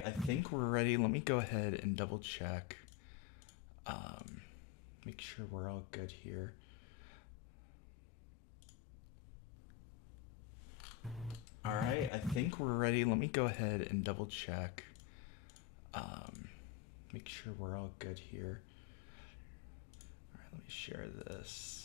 right, I think we're ready. Let me go ahead and double check. Make sure we're all good here. All right, I think we're ready. Let me go ahead and double check. Make sure we're all good here. All right, let me share this.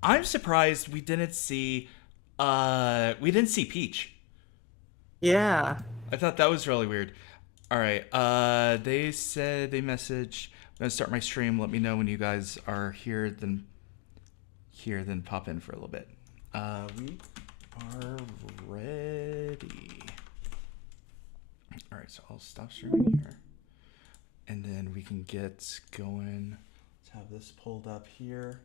I'm surprised we didn't see Peach. Yeah. I thought that was really weird. All right. They said they messaged. I'm gonna start my stream. Let me know when you guys are here. Then pop in for a little bit. We are ready. All right. So I'll stop streaming here, and then we can get going. Let's have this pulled up here.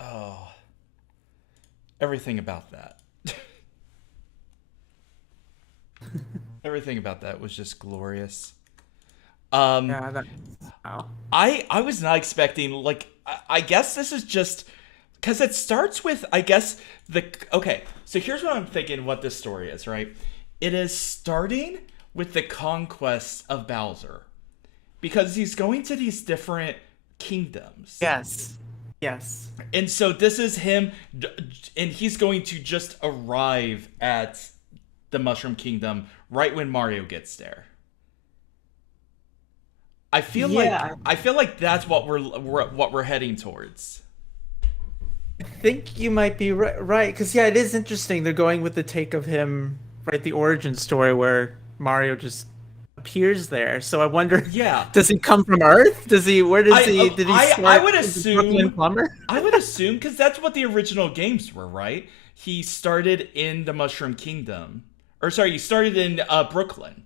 Oh, everything about that. Everything about that was just glorious. Yeah. Wow. I was not expecting, like, I guess this is just because it starts with, I guess, okay, so here's what I'm thinking what this story is, right? It is starting with the conquest of Bowser because he's going to these different kingdoms. Yes. Yes. And so this is him, and he's going to just arrive at the Mushroom Kingdom right when Mario gets there. I feel like that's what we're heading towards. I think you might be right, because it is interesting. They're going with the take of him, right? The origin story where Mario just appears there. So I wonder, Yeah, does he come from Earth? Where does he? Did he start I would as a assume Brooklyn plumber? I would assume because that's what the original games were, right? He started in the Mushroom Kingdom, or sorry, he started in Brooklyn.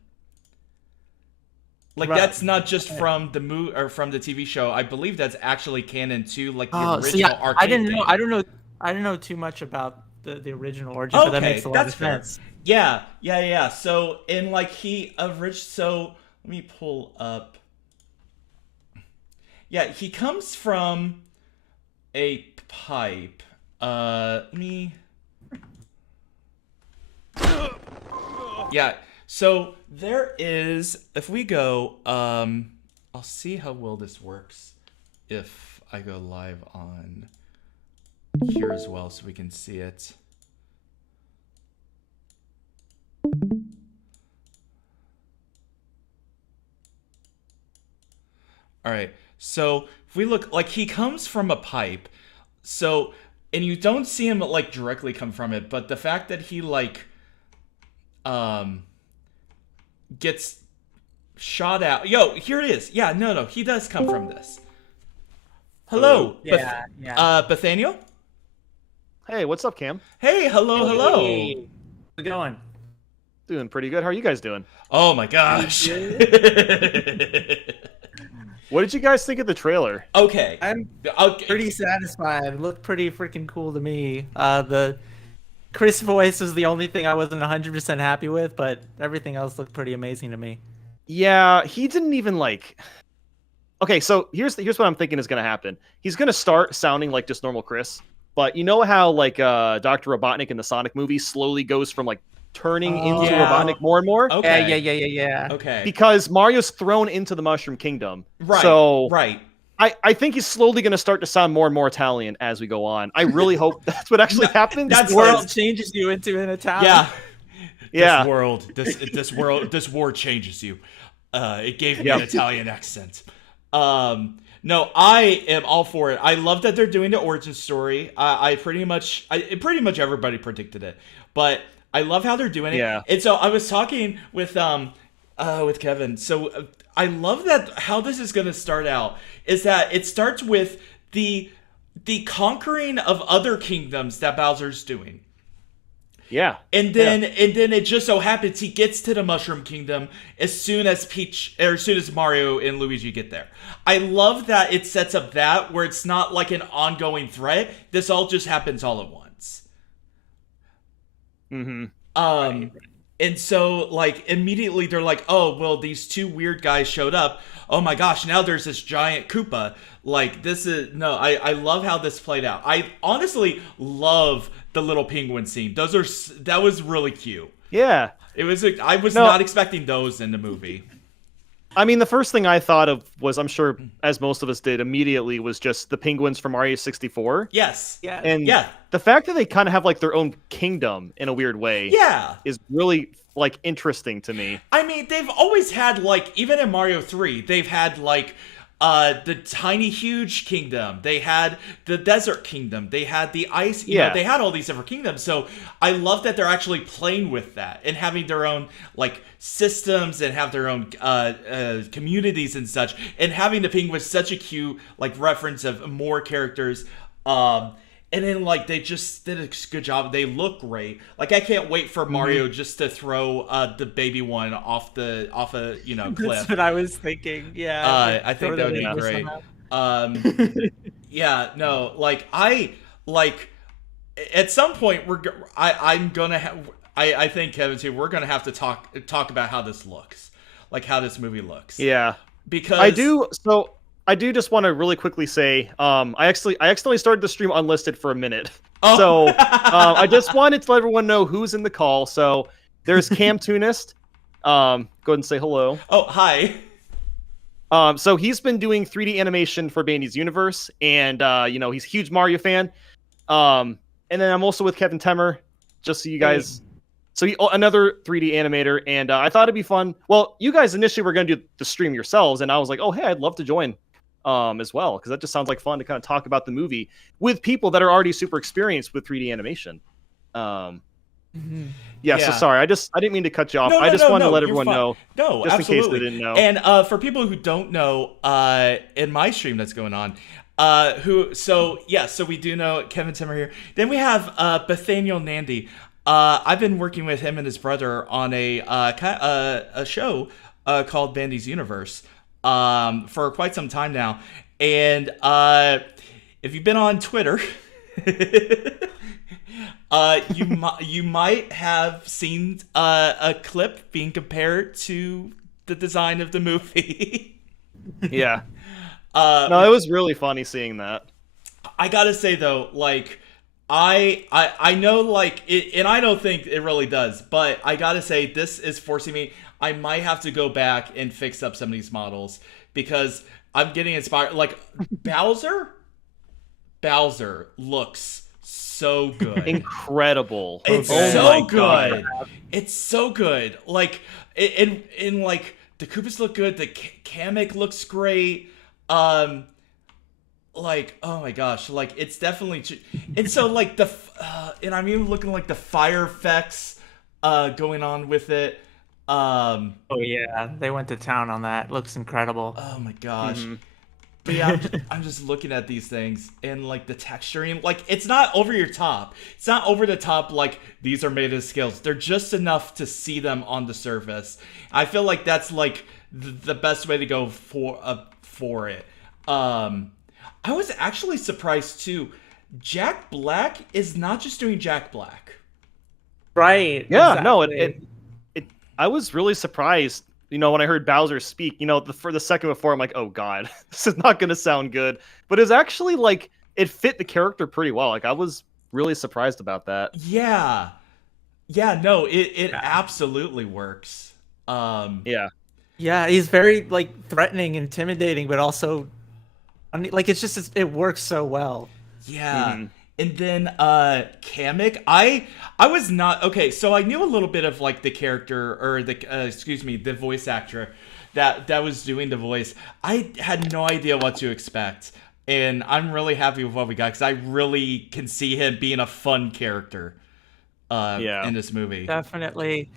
Like, Right. that's not just from the or from the TV show. I believe that's actually canon too, like the Oh, original so arcade I didn't know. game. I don't know. I don't know too much about the original origin, but that makes a lot of fair. sense. Yeah. So in like so let me pull up. Yeah, he comes from a pipe. Let me. Yeah. So there is, if we go, I'll see how well this works if I go live on here as well so we can see it. All right. So if we look, like, he comes from a pipe. So, and you don't see him like directly come from it, but the fact that he like gets shot out. Yo, here it is. Yeah, no, he does come from this. Hello, Yeah. Bethaniel. Hey, what's up, Cam? Hey, hello. How's it going? Doing pretty good. How are you guys doing? Oh my gosh. What did you guys think of the trailer? Okay. I'm Okay. pretty satisfied. It looked pretty freaking cool to me. The Chris voice was the only thing I wasn't 100% happy with, but everything else looked pretty amazing to me. Yeah, he didn't even like. Okay, so here's what I'm thinking is gonna happen. He's gonna start sounding like just normal Chris, but you know how like Dr. Robotnik in the Sonic movie slowly goes from like turning into Yeah. Robotnik more and more? Okay. Yeah. Okay. Because Mario's thrown into the Mushroom Kingdom. Right. So right. I think he's slowly going to start to sound more and more Italian as we go on. I really hope that's what actually happens. That's The world changes you into an Italian. Yeah. Yeah. This war changes you. It gave me an Italian accent. No, I am all for it. I love that they're doing the origin story. I pretty much everybody predicted it, but I love how they're doing it. Yeah. And so I was talking with Kevin. So I love that how this is going to start out is that it starts with the conquering of other kingdoms that Bowser's doing. Yeah. And Yeah. then it just so happens he gets to the Mushroom Kingdom as soon as Mario and Luigi get there. I love that it sets up that where it's not like an ongoing threat. This all just happens all at once. Mm-hmm. Um and so like immediately they're like, "Oh, well these two weird guys showed up. Oh my gosh, now there's this giant Koopa." Like this is no, I love how this played out. I honestly love the little penguin scene. That was really cute. Yeah. It was I was No, not expecting those in the movie. I mean, the first thing I thought of was, I'm sure, as most of us did immediately, was just the penguins from Mario 64. Yes. Yeah. And Yeah. the fact that they kind of have like their own kingdom in a weird way Yeah. is really like interesting to me. I mean, they've always had like even in Mario 3, they've had like the tiny huge kingdom. They had the desert kingdom. They had the ice, you know, they had all these different kingdoms. So I love that they're actually playing with that and having their own like systems and have their own communities and such. And having the penguins such a cute like reference of more characters. And then like they just did a good job. They look great. Like I can't wait for Mario just to throw the baby one off a cliff. That's what I was thinking. Yeah. I think that would be great. Yeah, no, like at some point I'm gonna have I think Kevin too. We're gonna have to talk about how this looks, like how this movie looks. Yeah, because I do. So I do just want to really quickly say, I accidentally started the stream unlisted for a minute. Oh. So I just wanted to let everyone know who's in the call. So there's Cam Tunist. Go ahead and say hello. Oh, hi. So he's been doing 3D animation for Bandy's Universe, and he's a huge Mario fan. And then I'm also with Kevin Temmer, just so you guys. So another 3D animator, and I thought it'd be fun. Well, you guys initially were going to do the stream yourselves, and I was like, oh hey, I'd love to join as well, because that just sounds like fun to kind of talk about the movie with people that are already super experienced with 3D animation. Yeah, so sorry, I didn't mean to cut you off. I just wanted to let everyone know. No, just absolutely. in case they didn't know. And for people who don't know, in my stream that's going on, so we do know Kevin Timmer here. Then we have Nathaniel Nandy. I've been working with him and his brother on a show called Bandy's Universe for quite some time now. And if you've been on Twitter, you might have seen a clip being compared to the design of the movie. Yeah. No, it was really funny seeing that. I gotta say though, like I know like it, and I don't think it really does, but I gotta say this is forcing me. I might have to go back and fix up some of these models because I'm getting inspired. Like Bowser looks so good. Incredible. It's so good. It's so good. Like in like the Koopas look good. The Kamek looks great. Like oh my gosh, like it's definitely and so like and I'm even looking like the fire effects going on with it. Oh yeah, they went to town on that. Looks incredible. Oh my gosh. But yeah, I'm just looking at these things and like the texturing, like it's not over your top. It's not over the top like these are made of scales. They're just enough to see them on the surface. I feel like that's like the best way to go for it. I was actually surprised too. Jack Black is not just doing Jack Black. Right. Yeah, exactly. no, I was really surprised, when I heard Bowser speak, for the second before, I'm like, oh god, this is not going to sound good. But it's actually like, it fit the character pretty well. Like, I was really surprised about that. Yeah. Yeah, no, it absolutely works. Yeah. Yeah, he's very like threatening, intimidating, but also like it works so well. Yeah. Mm-hmm. And then Kamek, I was not okay, so I knew a little bit of like the character or the voice actor that was doing the voice. I had no idea what to expect. And I'm really happy with what we got because I really can see him being a fun character in this movie. Definitely.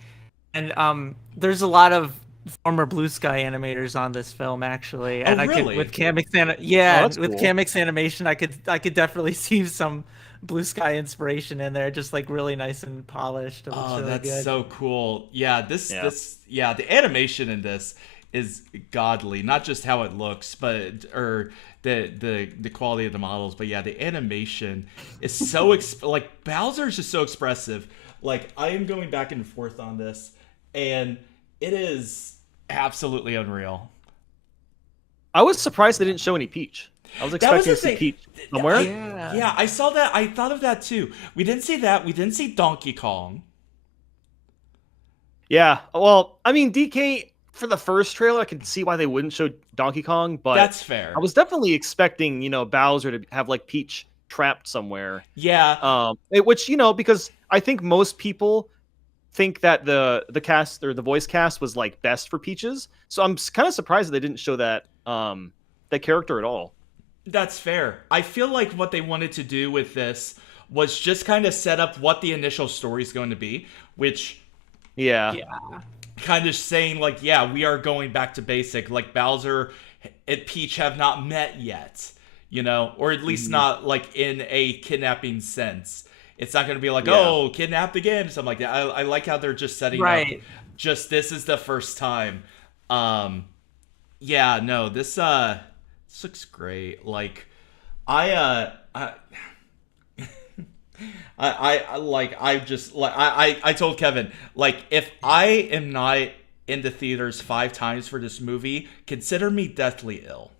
And there's a lot of former Blue Sky animators on this film actually, and Oh, I could really? with Oh, that's with cool. Kamix animation, I could definitely see some Blue Sky inspiration in there, just like really nice and polished. It looks Oh, really that's good. so cool. Yeah, Yeah. the animation in this is godly. Not just how it looks, but or the quality of the models, but yeah, the animation is so like Bowser's just so expressive. Like I am going back and forth on this, and it is absolutely unreal. I was surprised they didn't show any Peach. I was That was expecting the to see thing. Peach somewhere. Yeah. Yeah, I saw that. I thought of that too. We didn't see that. We didn't see Donkey Kong. Yeah. Well, I mean, DK for the first trailer, I can see why they wouldn't show Donkey Kong, but That's fair. I was definitely expecting, Bowser to have like Peach trapped somewhere. Yeah, Which because I think most people think that the cast or the voice cast was like best for Peaches, so I'm kind of surprised that they didn't show that character at all. that's fair. I feel like what they wanted to do with this was just kind of set up what the initial story is going to be, which Yeah. Yeah. kind of saying like, yeah, we are going back to basic. Like Bowser and Peach have not met yet, or at least not like in a kidnapping sense. It's not going to be like, Yeah. oh, kidnapped again, something like that. I like how they're just setting up. Right. Just this is the first time. Yeah, no, this looks great. Like, I told Kevin, like, if I am not in the theaters 5 times for this movie, consider me deathly ill.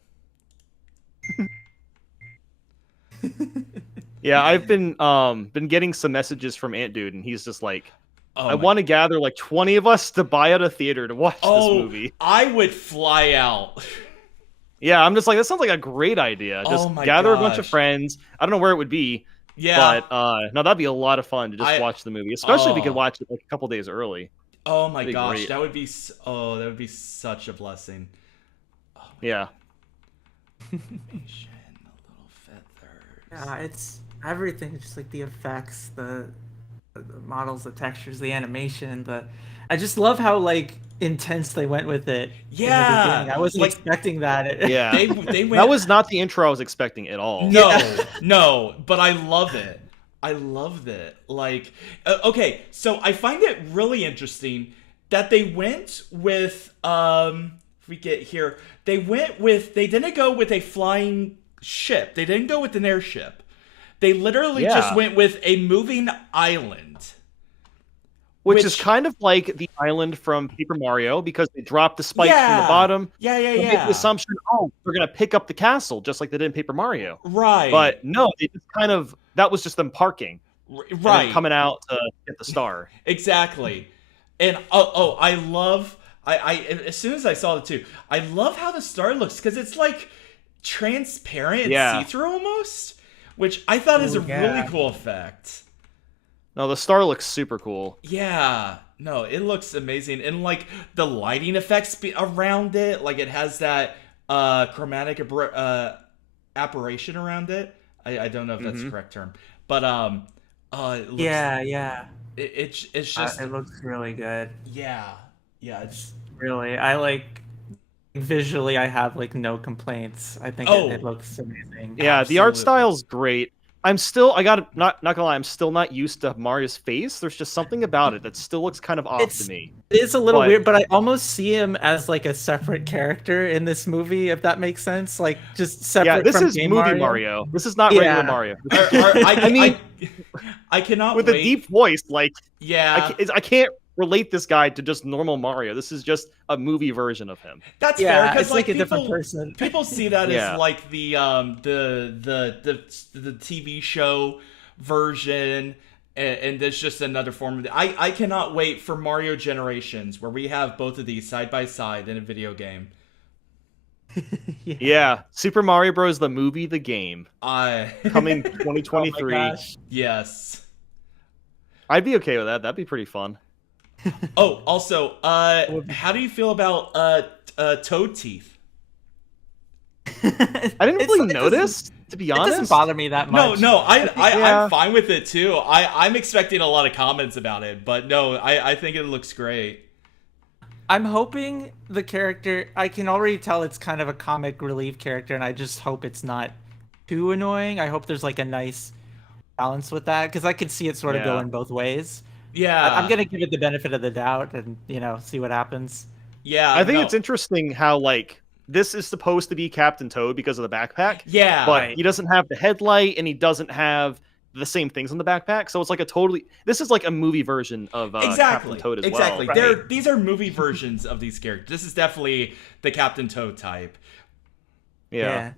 Yeah, I've been getting some messages from Ant Dude, and he's just like, Oh I my- want to gather like 20 of us to buy out a theater to watch this Oh, movie. I would fly out. Yeah, I'm just like, that sounds like a great idea. Just Oh my gather a bunch of gosh. friends. I don't know where it would be, Yeah. but no, that'd be a lot of fun to just I- watch the movie, especially if we Oh. could watch it like a couple days early. Oh my That'd be gosh, great. that would be that would be such a blessing. Yeah. Animation, the little feathers. Yeah, it's everything, just like the effects, the models, the textures, the animation, I just love how like intense they went with it. In the Yeah, beginning. I wasn't like- expecting that. Yeah. They went. That was not the intro I was expecting at all. No, Yeah. no, but I love it. I loved it. Like, okay, so I find it really interesting that they went with if we get here, they didn't go with a flying ship. They didn't go with an airship. They literally Yeah. just went with a moving island. Which is kind of like the island from Paper Mario, because they dropped the spikes from the Yeah. bottom. Yeah, They make yeah. the assumption, they're gonna pick up the castle just like they did in Paper Mario. Right. But no, they just that was just them parking, and then right. coming out to get the star. Exactly. And I love I as soon as I saw it too, I love how the star looks because it's like transparent and Yeah. see-through almost, which I thought is a Ooh, yeah. really cool effect. No, the star looks super cool. Yeah. No, it looks amazing. And like the lighting effects around it, like it has that chromatic apparition around it. I don't know if that's the correct term. But it looks, Yeah. it's just It looks really good. yeah. It's Really, I like visually. I have like no complaints. I think Oh. it looks amazing. Yeah, the art Absolutely. style's great. Not gonna lie, I'm still not used to Mario's face. There's just something about it that still looks kind of off It's- to me. It is a little But- weird, but I almost see him as like a separate character in this movie, if that makes sense. Like just separate. Yeah, this from is Game movie Mario. This is not regular Yeah. Mario. I mean- I cannot With wait. a deep voice, like Yeah, I can't relate this guy to just normal Mario. This is just a movie version of him. that's fair Yeah, because it's like a people, different person. people see that Yeah. as like the TV show version, and there's just another form of it. I cannot wait for Mario Generations, where we have both of these side by side in a video game. Yeah, Super Mario Bros. The movie, the game, I coming Oh my 2023. gosh. yes. I'd be okay with that. That'd be pretty fun. Oh, also, how do you feel about Toad teeth? I didn't really notice, to be It doesn't honest. bother me that much. No, Yeah. I'm fine with it too. I'm expecting a lot of comments about it, but no, I think it looks great. I'm hoping the character. I can already tell it's kind of a comic relief character, and I just hope it's not too annoying. I hope there's like a nice balance with that because I could see it sort of Yeah. going both ways. I'm Yeah, gonna give it the benefit of the doubt and see what happens. yeah, I think no, it's interesting how like this is supposed to be Captain Toad because of the backpack, yeah, but Right. he doesn't have the headlight and he doesn't have the same things on the backpack. So it's like this is like a movie version of Captain exactly, Toad as exactly. well. Right. These are movie versions of these characters. This is definitely the Captain Toad type. Yeah. Yeah.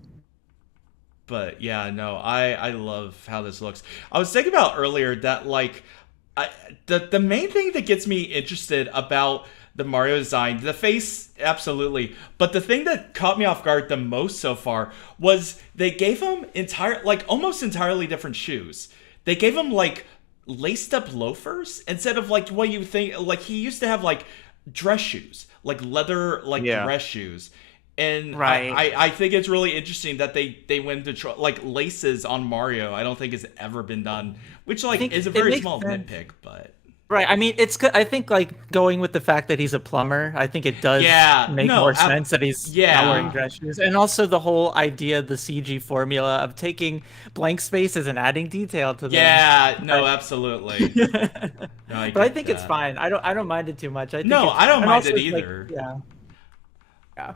But yeah, no, I love how this looks. I was thinking about earlier that like the main thing that gets me interested about the Mario design, the face, absolutely. But the thing that caught me off guard the most so far was they gave him almost entirely different shoes. They gave him like laced up loafers instead of like what you think. Like he used to have like dress shoes, like leather like Yeah. dress shoes. And Right. I think it's really interesting that they went to try, like laces on Mario. I don't think has ever been done, which like think is a it very makes small sense. nitpick, but Right. I mean, I think like going with the fact that he's a plumber. I think it does yeah, make no, more sense that he's not wearing yeah, dress shoes, and also the whole idea, the CG formula of taking blank spaces and adding detail to them. yeah, no, absolutely. No, I But I get think it's that. fine. I don't mind it too much. I think No, it's, I don't and mind also it it's like, either. yeah. Yeah.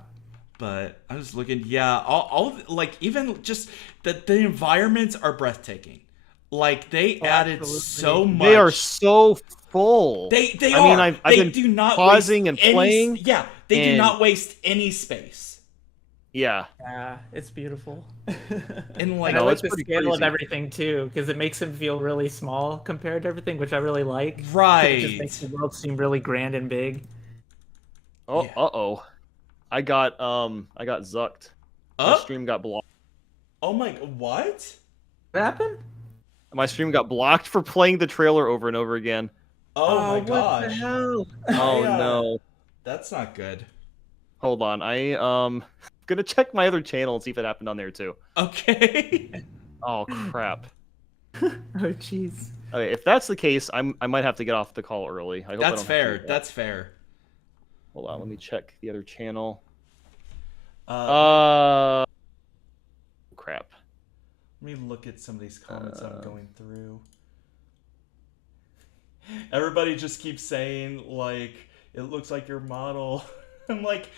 But I was looking, yeah, all like even just the environments are breathtaking. Like they Oh, added absolutely. so much. They are so full. They I are. mean, I've They been do not pausing waste and any, playing. Yeah, they do and- not waste any space. Yeah. Yeah, it's beautiful. And like And I No, like it's the pretty scale of crazy. everything too, because it makes him feel really small compared to everything, which I really like. It just right. makes the world seem really grand and big. Oh, Yeah. uh-oh. I got zucked. My Oh, stream got blocked. oh my, what? What happened? My stream got blocked for playing the trailer over and over again. Oh my what the gosh. hell? Oh I, no. That's not good. Hold on. I gonna check my other channel and see if it happened on there too. Okay. Oh crap. Oh jeez. Okay, if that's the case, I might have to get off the call early. I hope I That's don't have to fair. do that. That's fair. Hold on, let me check the other channel. Uh, Crap. let me look at some of these comments I'm going through. Everybody just keeps saying like it looks like your model. I'm like,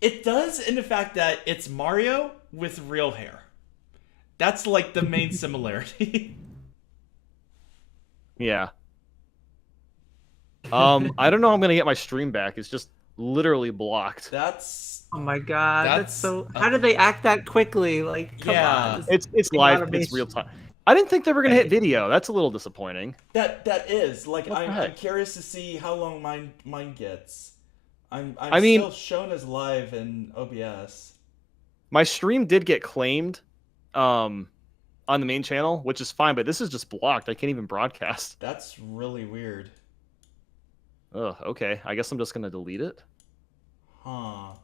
it does in the fact that it's Mario with real hair. That's like the main similarity. Yeah. I don't know how I'm gonna get my stream back. It's just literally blocked. That's Oh my god, that's That's- so. How did they act that quickly? Like, come Yeah. on. It's Big live. automation. It's real time. I didn't think they were gonna hit video. That's a little disappointing. that is like What the I'm heck? curious to see how long mine gets. I'm I mean- still shown as live in OBS. My stream did get claimed, on the main channel, which is fine. But this is just blocked. I can't even broadcast. That's really weird. Ugh. Okay. I guess I'm just gonna delete it. Huh. I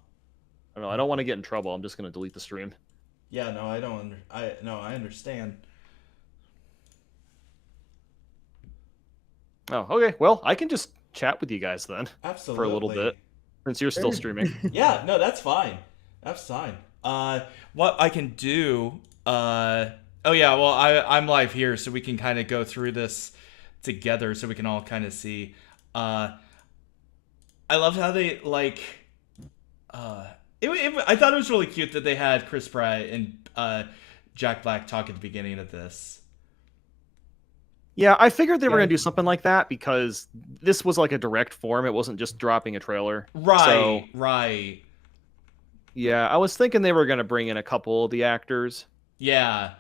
don't know. I don't want to get in trouble. I'm just gonna delete the stream. Yeah, no, I don't I understand. Oh, okay. Well, I can just chat with you guys then Absolutely. for a little bit since you're still streaming. Yeah, no, that's fine. That's fine. What I can do, oh yeah, well I'm live here, so we can kind of go through this together, so we can all kind of see. I love how they like. I thought it was really cute that they had Chris Pratt and Jack Black talk at the beginning of this. Yeah, I figured they were Yeah. gonna do something like that because this was like a direct form. It wasn't just dropping a trailer. Right, So, right. yeah, I was thinking they were gonna bring in a couple of the actors. Yeah,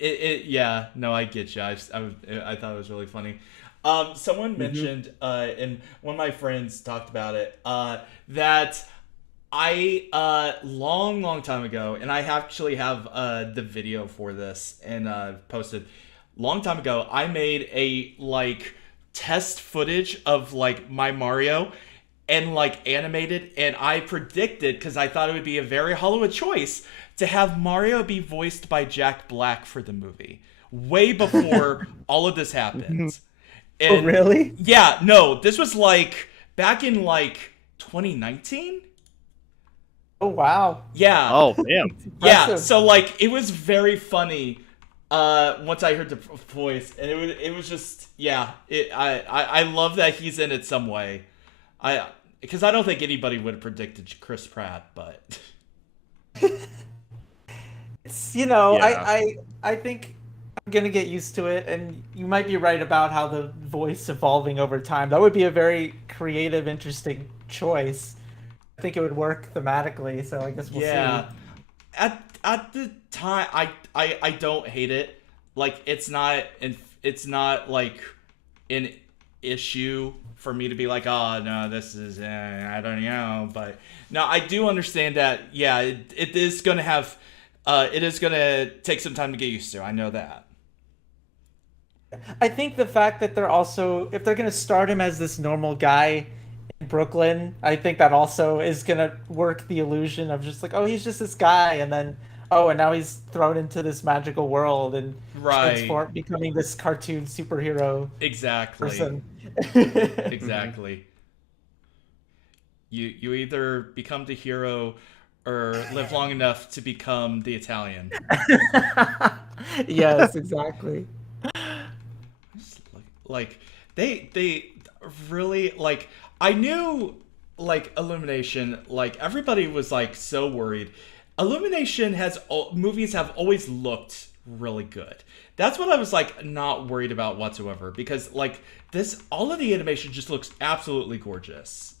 yeah. No, I get you. I thought it was really funny. Someone mentioned, and one of my friends talked about it, that I long time ago, and I actually have the video for this and posted long time ago. I made a like test footage of like my Mario and like animated, and I predicted, because I thought it would be a very Hollywood choice, to have Mario be voiced by Jack Black for the movie way before all of this happened. Oh, really? Yeah, no, this was like back in like 2019. Oh wow. Yeah. Oh damn. Yeah, Impressive. so like it was very funny once I heard the voice, and it was just yeah, I love that he's in it some way. I because I don't think anybody would have predicted Chris Pratt, but It's Yeah. I think I'm gonna get used to it, and you might be right about how the voice evolving over time. That would be a very creative, interesting choice. I think it would work thematically, so I guess we'll see. yeah. At the time I don't hate it. Like it's not like an issue for me to be like, oh no, this is I don't know, but no, I do understand that. Yeah, it is gonna have, it is gonna take some time to get used to. I know that. I think the fact that they're also, if they're gonna start him as this normal guy in Brooklyn, I think that also is gonna work the illusion of just like, oh, he's just this guy, and then oh, and now he's thrown into this magical world and Right. transform, becoming this cartoon superhero Exactly. person. Mhm. Exactly. You either become the hero or live long enough to become the Italian. Yes, exactly. Just like they really like I knew like Illumination, like everybody was like so worried. Illumination has movies have always looked really good. That's what I was like not worried about whatsoever, because like this all of the animation just looks absolutely gorgeous.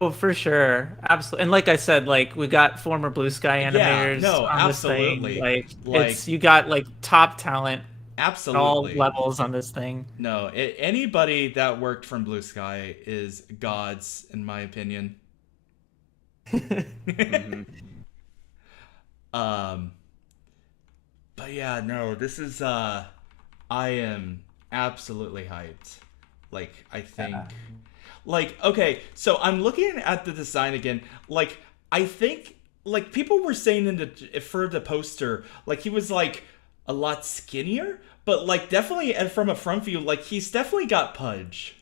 Well, for sure, absolutely. And like I said, like we got former Blue Sky Yeah, animators no, on this thing. absolutely. Like Like it's, you got like top talent at all absolutely. levels on this thing. No, anybody that worked from Blue Sky is gods in my opinion. Mhm. um but yeah, no, this is I am absolutely hyped. Like I think like okay, so I'm looking at the design again. Like I think like people were saying in the for the poster, like he was like a lot skinnier, but like definitely and from a front view, like he's definitely got pudge.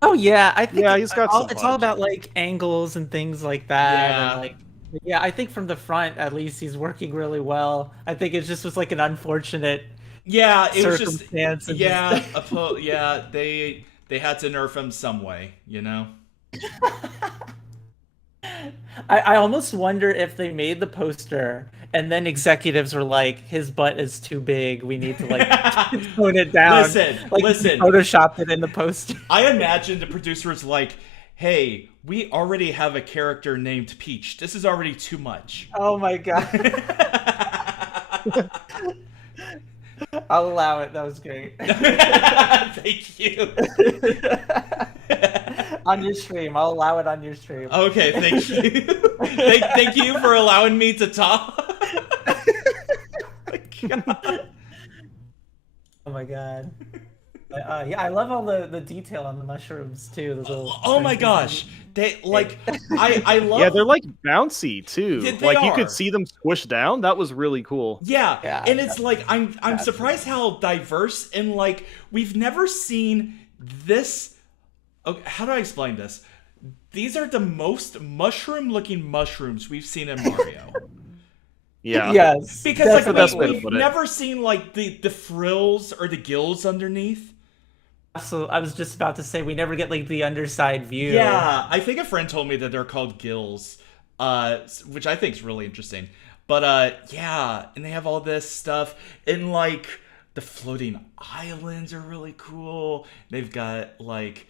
Oh yeah, I think Yeah, he's got some it's all punch. about like angles and things like that, and Yeah. like yeah, I think from the front at least he's working really well. I think it just was like an unfortunate Yeah, it was just circumstance and just yeah, yeah, they had to nerf him some way, you know? I almost wonder if they made the poster and then executives were like, his butt is too big. We need to like tone it down. Like they Listen. photoshopped it in the poster. I imagine the producer was like, "Hey, we already have a character named Peach. This is already too much." Oh my god. I'll allow it. That was great. Thank you. On your stream. I'll allow it on your stream. Okay, thank you. Thank you for allowing me to talk. God. Oh my god. Yeah, I love all the detail on the mushrooms too. Those little Oh my design. gosh. They like I Yeah, love they're like bouncy yeah, too. they Like you could are. see them squish down. That was really cool. Yeah, Yeah, and it's like I'm that's surprised how diverse and like we've never seen this. Okay, how do I explain this? These are the most mushroom-looking mushrooms we've seen in Mario. Yeah. yes, Because That's like the best way to we've put it. never seen like the frills or the gills underneath. So I was just about to say we never get like the underside view. Yeah, I think a friend told me that they're called gills, which I think is really interesting. But yeah, and they have all this stuff, and like the floating islands are really cool. They've got like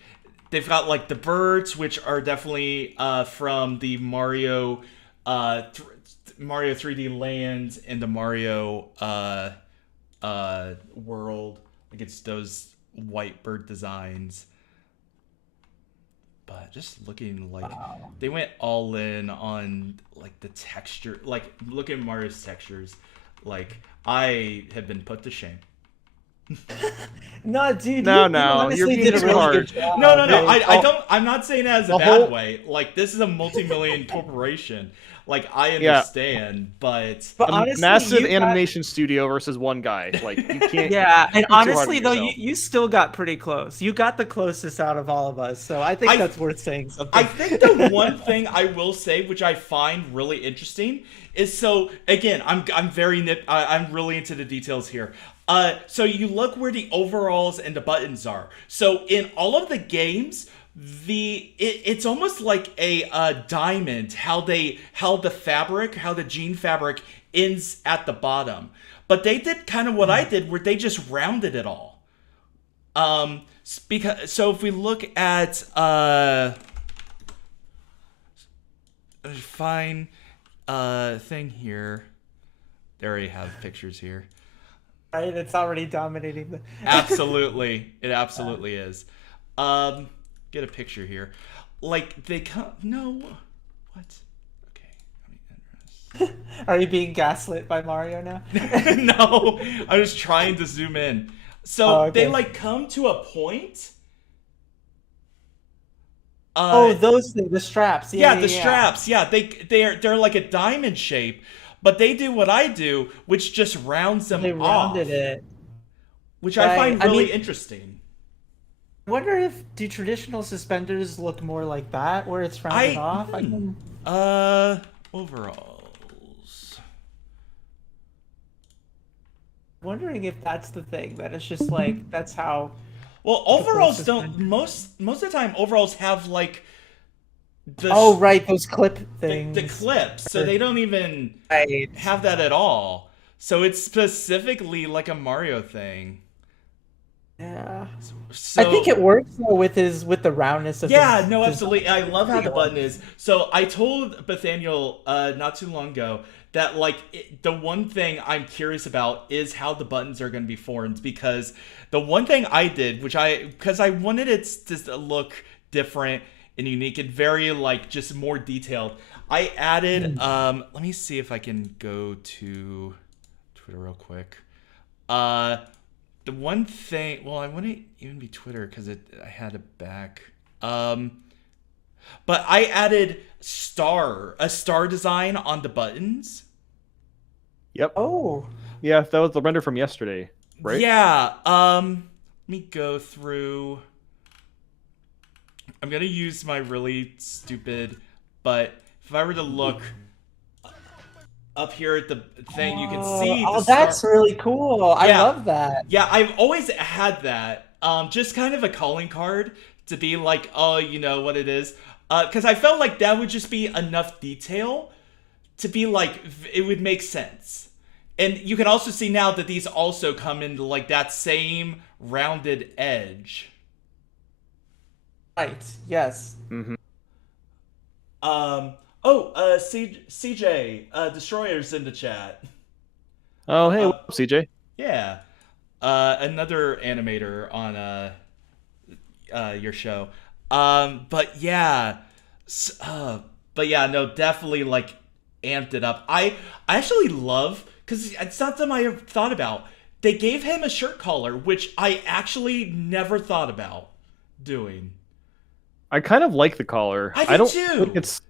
the birds, which are definitely from the Mario 3D Land and the Mario world. Like it's those white bird designs. But just looking like Wow. they went all in on like the texture, like look at Mario's textures. Like I have been put to shame. No, dude, No, you no, you're honestly being did a too really hard. good job. No, no, no. Like, I don't. I'm not saying it as a The bad whole- way. Like this is a multi-million corporation. Like I Yeah, understand, but but a honestly, massive you got animation studio versus one guy. Like you can't yeah, and be too hard on honestly though, yourself. you still got pretty close. You got the closest out of all of us, so I think I that's worth saying I something. think the one thing I will say, which I find really interesting, is so again, I'm very I'm really into the details here. So you look where the overalls and the buttons are. So in all of the games, it's almost like a diamond. How the jean fabric ends at the bottom. But they did kind of what I did, where they just rounded it all. Because so if we look at fine thing here. They already have pictures here. Right? It's already dominating the. Absolutely. It absolutely is. Get a picture here. Like they come no what? Okay. Are you being gaslit by Mario now? No, I was trying to zoom in. So Oh, okay. they like come to a point. Oh, those things, the straps. Yeah, Yeah, the yeah. straps. Yeah, they're like a diamond shape, but they do what I do, which just rounds them They off, rounded it. which I Right. find I really mean, interesting. I wonder if do traditional suspenders look more like that, where it's rounded off? I can. Overalls. Wondering if that's the thing, that it's just like that's how Well, typical overalls don't suspender. most of the time overalls have like the Oh, right, those clip the things. clips, so they don't even Right. have that at all. So it's specifically like a Mario thing. Yeah. I So think it works though with the roundness of yeah, his no, design. absolutely. I love how the button is. So I told Nathaniel not too long ago that like the one thing I'm curious about is how the buttons are going to be formed, because the one thing I did, which because I wanted it to look different and unique and very like just more detailed. I added let me see if I can go to Twitter real quick. The one thing, well, I wouldn't even be Twitter because I had it back. But I added a star design on the buttons. Yep. Oh. Yeah, that was the render from yesterday, right? Yeah. Let me go through. I'm gonna use my really stupid, but if I were to look up here at the thing, you can see the star. That's really cool. I Yeah. love that. Yeah, I've always had that. Just kind of a calling card to be like, oh, you know what it is. Because I felt like that would just be enough detail to be like, it would make sense. And you can also see now that these also come into like that same rounded edge. Right. Yes. Mm-hmm. CJ, Destroyer's in the chat. Oh, hey, what's up, CJ? Yeah. Another animator on your show. But yeah, no, definitely like amped it up. I actually love, because it's not something I ever thought about. They gave him a shirt collar, which I actually never thought about doing. I kind of like the collar. I do I don't too. think it's,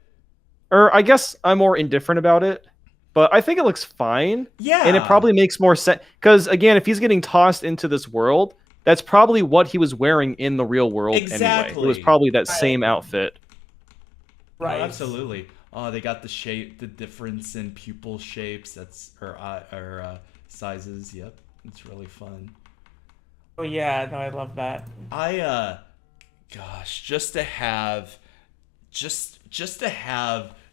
or I guess I'm more indifferent about it, but I think it looks fine. Yeah. And it probably makes more sense because again, if he's getting tossed into this world, that's probably what he was wearing in the real world anyway. Exactly. It was probably that same outfit. Right. Oh, absolutely. Oh, they got the difference in pupil shapes. Or sizes. Yep, it's really fun. Oh yeah, no, I love that. Gosh, just to have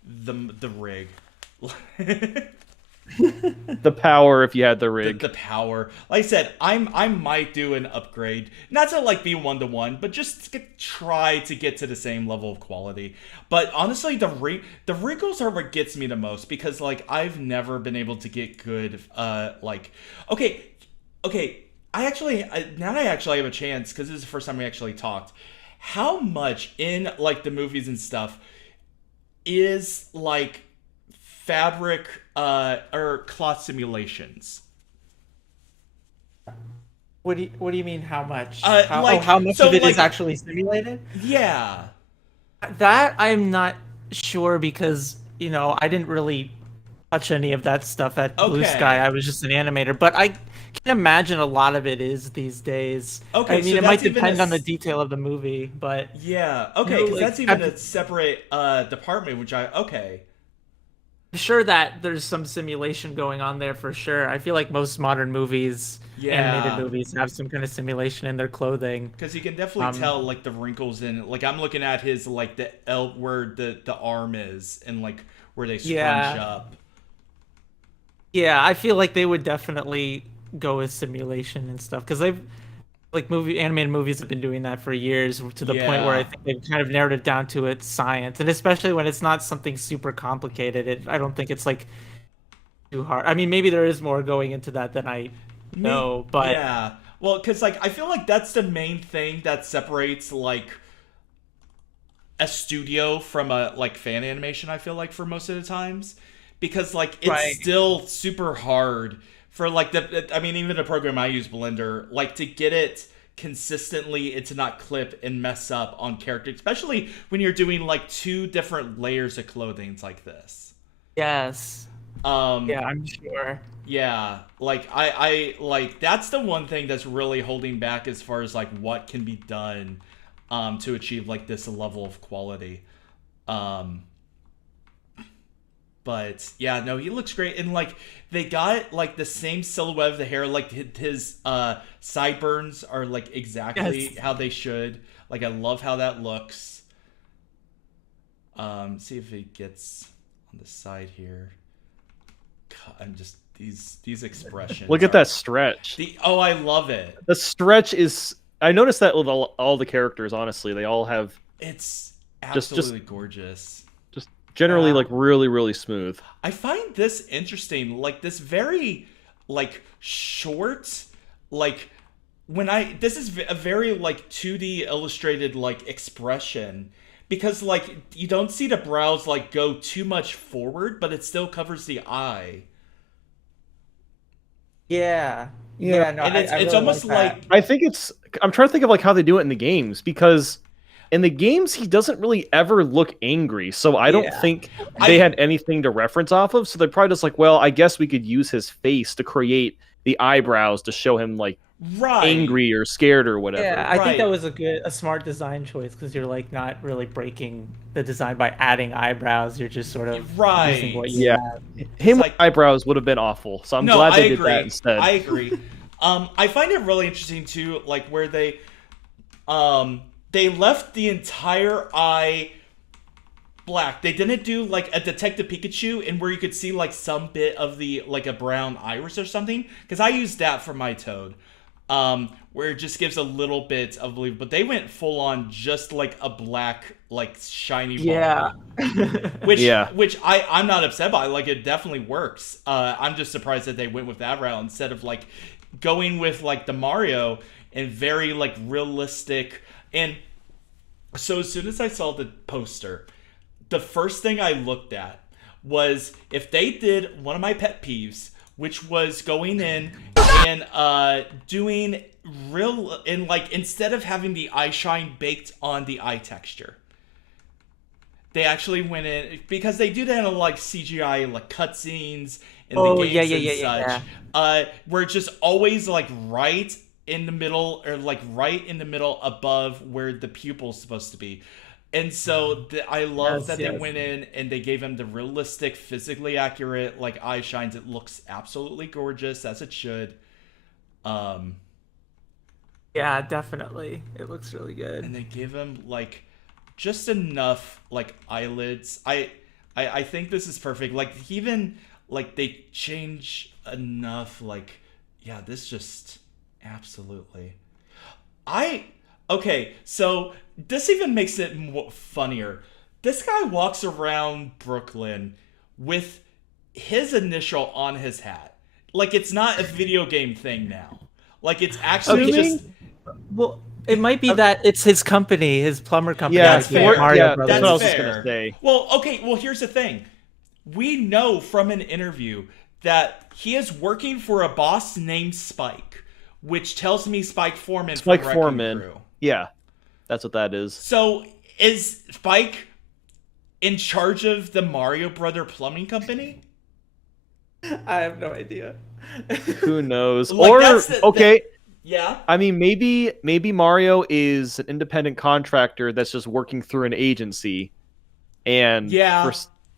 the rig. The power if you had the rig. The power. Like I said, I might do an upgrade, not to like be 1-to-1, but just to try to get to the same level of quality. But honestly, the wrinkles are what gets me the most, because like I've never been able to get good. Okay. Now that I actually have a chance, because this is the first time we actually talked. How much in like the movies and stuff is like fabric or cloth simulations? What do you mean how much? Like, How much so of it is like, actually simulated? yeah. That I'm not sure because, I didn't really touch any of that stuff at Blue Sky. Okay. I was just an animator, but I can imagine a lot of it is these days. I Okay, mean, so it might that's even depend on the detail of the movie, but yeah. Okay, because like that's even a separate department, which I okay. I'm sure that there's some simulation going on there for sure. I feel like most modern movies, animated Yeah, movies, have some kind of simulation in their clothing. because you can definitely Um, tell like the wrinkles in. Like I'm looking at his like the L where the arm is and like where they scrunch yeah, up. yeah, I feel like they would definitely go with simulation and stuff because they've like animated movies have been doing that for years to the point where I Yeah. think they've kind of narrowed it down to its science, and especially when it's not something super complicated. I don't think it's like too hard. I mean, maybe there is more going into that than I know, but Yeah. Well, because like I feel like that's the main thing that separates like a studio from a like fan animation. I feel like for most of the times, because like it's right. still super hard for like I mean, even the program I use, Blender, like to get it consistently and to not clip and mess up on character, especially when you're doing like two different layers of clothing like this. Yes. Um, Yeah, I'm sure. yeah, like I like that's the one thing that's really holding back as far as like what can be done to achieve like this level of quality. Um but yeah, no, he looks great and like they got like the same silhouette of the hair like his sideburns are like exactly Yes. how they should. Like I love how that looks. See if he gets on the side here. God, I'm just these expressions Look at are that stretch. I love it. The stretch is. I noticed that with all the characters. Honestly, they all have It's just absolutely gorgeous. just generally Yeah. like really smooth. I find this interesting, like this very like short, like when I this is a very like 2D illustrated like expression because like you don't see the brows like go too much forward, but it still covers the eye. Yeah. Yeah, Yeah, no, And I it's really like almost that. like I think it's. I'm trying to think of like how they do it in the games because in the games he doesn't really ever look angry. So I don't Yeah. think they I had anything to reference off of. So they're probably just like, well, I guess we could use his face to create the eyebrows to show him like right. angry or scared or Yeah, whatever. I think that Right. was a smart design choice because you're like not really breaking the design by adding eyebrows. You're just sort of using Right. what you Yeah, have. It's him with like eyebrows would have been awful. So I'm no, glad I they did that agree. instead. I agree. I find it really interesting too, like where they left the entire eye black. They didn't do like a Detective Pikachu and where you could see like some bit of the like a brown iris or something. Because I used that for my Toad. Where it just gives a little bit of belief, but they went full on just like a black, like shiny ball. Yeah. Which Yeah. I'm not upset by. Like it definitely works. I'm just surprised that they went with that route instead of like going with like the Mario and very like realistic. And so as soon as I saw the poster, the first thing I looked at was if they did one of my pet peeves, which was going in and doing real and like instead of having the eye shine baked on the eye texture, they actually went in because they do that in like CGI like cutscenes in the Oh, yeah, games yeah, and yeah, such. yeah. Where it's just always like right in the middle or like right in the middle above where the pupil's supposed to be. And so I love Yes, that they yes. went in and they gave him the realistic, physically accurate like eye shines. It looks absolutely gorgeous as it should. Um, Yeah, definitely. It looks really good. and they give him like just enough like eyelids. I think this is perfect. Like even like they change enough. Like yeah, this just absolutely. I okay. So this even makes it funnier. This guy walks around Brooklyn with his initial on his hat. Like it's not a video game thing now. Like it's actually Assuming- just Well, it might be that it's his company, his plumber company. Yeah, That's like fair. Mario Yeah, Brothers. that's what I was That's just fair. gonna say. Well, okay. Well, here's the thing. We know from an interview that he is working for a boss named Spike, which tells me Spike Foreman Spike from Wrecking Foreman. Crew. Yeah, that's what that is. So is Spike in charge of the Mario Brother Plumbing Company? I have no idea. Who knows? Like, Or that's okay. Yeah. I mean, maybe Mario is an independent contractor that's just working through an agency, and Yeah.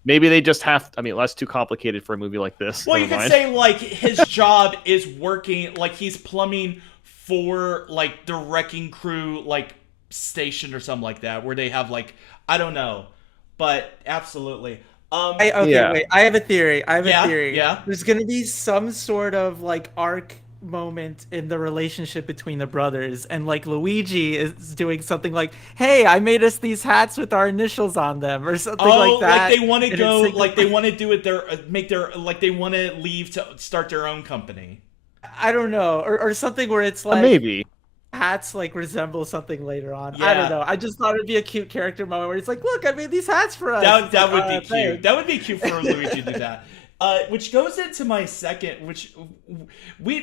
maybe they just have. I mean, that's too complicated for a movie like this. Well, Never you could mind. say like his job is working, like he's plumbing for like the Wrecking Crew like station or something like that, where they have like, I don't know, but absolutely. Okay, Yeah. wait. I have a theory. I have Yeah, a theory. yeah. There's gonna be some sort of like arc moment in the relationship between the brothers, and like Luigi is doing something like, "Hey, I made us these hats with our initials on them," or something like that. Like they want to and go, it's like they want to do it their, make their, like they want to leave to start their own company. I don't know, or something where it's like Maybe. hats like resemble something later on. Yeah. I don't know. I just thought it'd be a cute character moment where it's like, "Look, I made these hats for us." That, It's that like, would be cute. thanks. That would be cute for Luigi to do that. Which goes into my second, which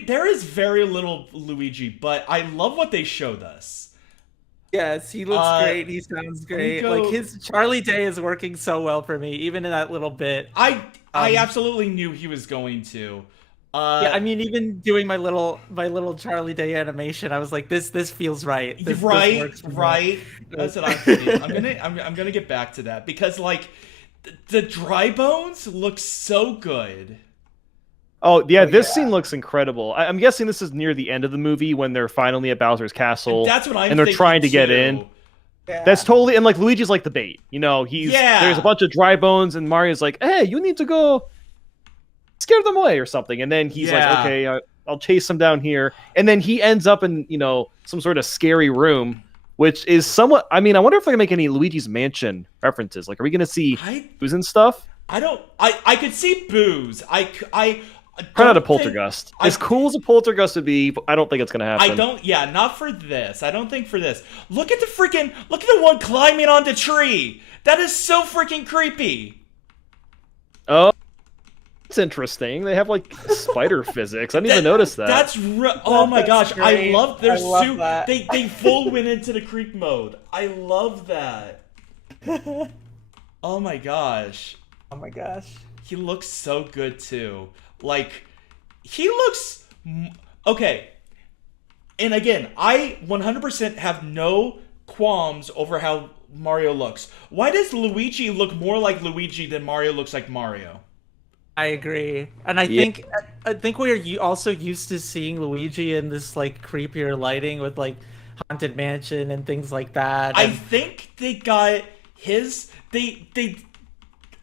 there is very little Luigi, but I love what they showed us. Yes, he looks great. He sounds great. go- Like his Charlie Day is working so well for me, even in that little bit. I absolutely knew he was going to. Yeah, I mean, even doing my little Charlie Day animation, I was like, this feels right. This works for me. Right. That's what I'm thinking. I'm gonna get back to that because like the Dry Bones look so good. Oh yeah, this scene looks incredible. I'm guessing this is near the end of the movie when they're finally at Bowser's castle. That's what I'm and they're thinking, trying to get too. in. Yeah. That's totally, and like Luigi's like the bait. You know, there's a bunch of Dry Bones, and Mario's like, "Hey, you need to go scare them away or something." And then he's like, "Okay, I'll chase them down here." And then he ends up in some sort of scary room, which is somewhat. I mean, I wonder if they're gonna make any Luigi's Mansion references. Like, are we gonna see booze and stuff? I could see booze. Probably not a poltergeist. As cool as a poltergeist would be, I don't think it's gonna happen. Not for this. I don't think for this. Look at the one climbing on the tree. That is so freaking creepy. Oh, it's interesting. They have like spider physics. I didn't even notice that. Oh my gosh, great. I love their suit. that. They full went into the creep mode. I love that. Oh my gosh. Oh my gosh. He looks so good too. Like, he looks okay. And again, I 100% have no qualms over how Mario looks. Why does Luigi look more like Luigi than Mario looks like Mario? I agree, and I think we're also used to seeing Luigi in this like creepier lighting with like Haunted Mansion and things like that. I think they got they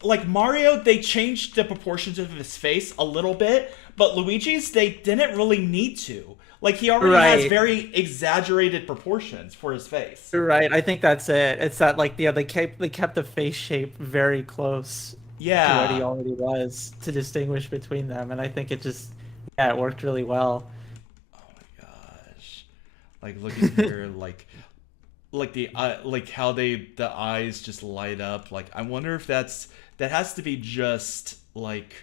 like Mario, they changed the proportions of his face a little bit, but Luigi's they didn't really need to. Like he already has very exaggerated proportions for his face. Right, I think that's it. It's that like they kept the face shape very close. Yeah. To what he already was to distinguish between them, and I think it worked really well. Oh my gosh! Like looking here, like the like how the eyes just light up. Like I wonder if that has to be just like